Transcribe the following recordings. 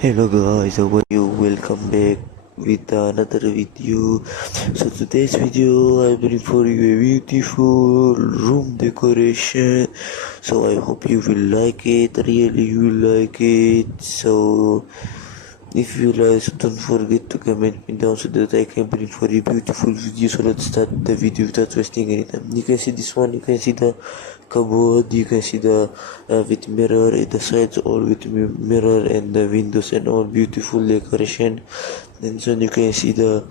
Hello guys, how are you? Welcome back with another video. So today's video I bring for you a beautiful room decoration. So I hope you will like it. Really you will like it. So if you like, so don't forget to comment me down so that I can bring for you beautiful video. So let's start the video without wasting any time. You can see this one, you can see the cupboard, you can see the with mirror in the sides, all with mirror, and the windows and all beautiful decoration. And so you can see the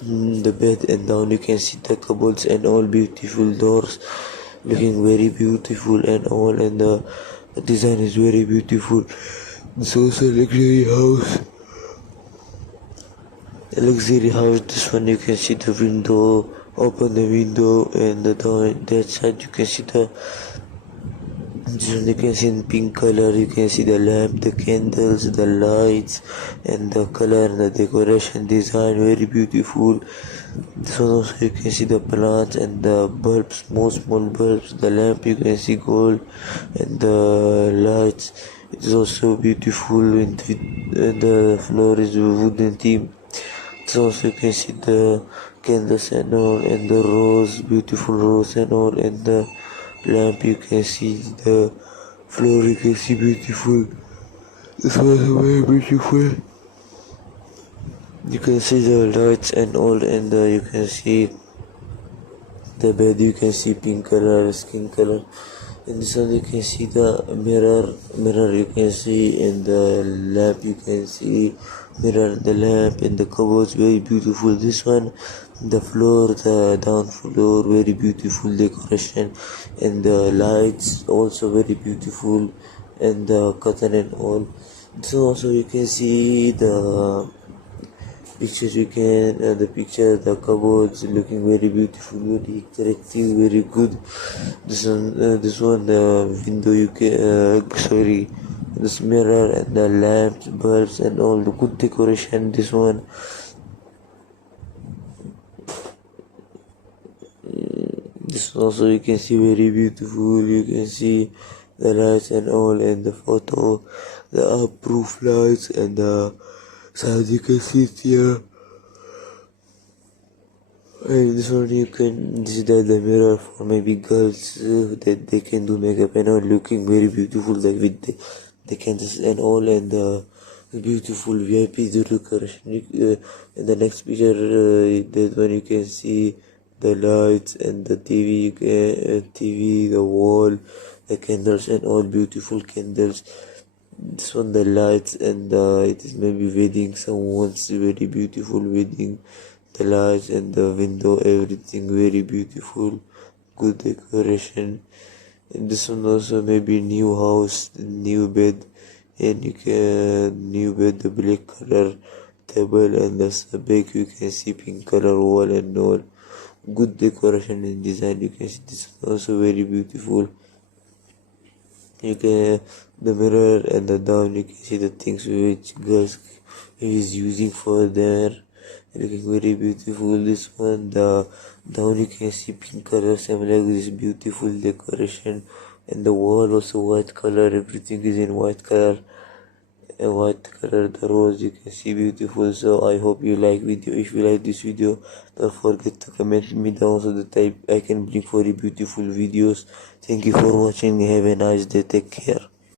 bed, and down you can see the cupboards and all beautiful doors looking very beautiful and all, and the design is very beautiful. It's also a luxury house. This one you can see the window, open the window, and that side you can see this one you can see in pink color. You can see the lamp, the candles, the lights, and the color and the decoration design very beautiful. This one also you can see the plants and the bulbs, small bulbs. The lamp you can see gold, and the lights. It is also beautiful, and the floor is wooden theme. So also you can see the candles and all, and the rose, beautiful rose and all, and the lamp. You can see the floor, you can see beautiful. This was very beautiful. You can see the lights and all, and you can see the bed. You can see pink color, skin color. In this one you can see the mirror you can see, and the lamp you can see, mirror, the lamp, and the cupboards very beautiful. This one, the floor, the down floor, very beautiful decoration, and the lights also very beautiful, and the curtain and all. So also you can see the pictures, you can the picture, the cupboards looking very beautiful, very attractive, very good. This one the window, you can this mirror and the lamps, bulbs, and all the good decoration. This one also you can see very beautiful. You can see the lights and all, and the photo, the approved lights, and the sound you can see it here. And this one this is the mirror for maybe girls that they can do makeup and all, looking very beautiful, like with the candles and all, and the beautiful VIP decoration. In the next picture, that one you can see the lights and the TV, TV, the wall, the candles and all, beautiful candles. This one the lights, and it is maybe wedding, someone's very beautiful wedding. The lights and the window, everything very beautiful, good decoration. And this one also maybe new house, new bed, and you can new bed, the black color table, and the back you can see pink color wall and all. Good decoration and design. You can see this one also very beautiful. You can the mirror, and the down you can see the things which girls is using for their looking very beautiful. This one the down you can see pink color, same like this beautiful decoration, and the wall also white color, everything is in white color. And white color, the rose you can see beautiful. So I hope you like video. If you like this video, don't forget to comment me down so that I can bring for you beautiful videos. Thank you for watching. Have a nice day. Take care.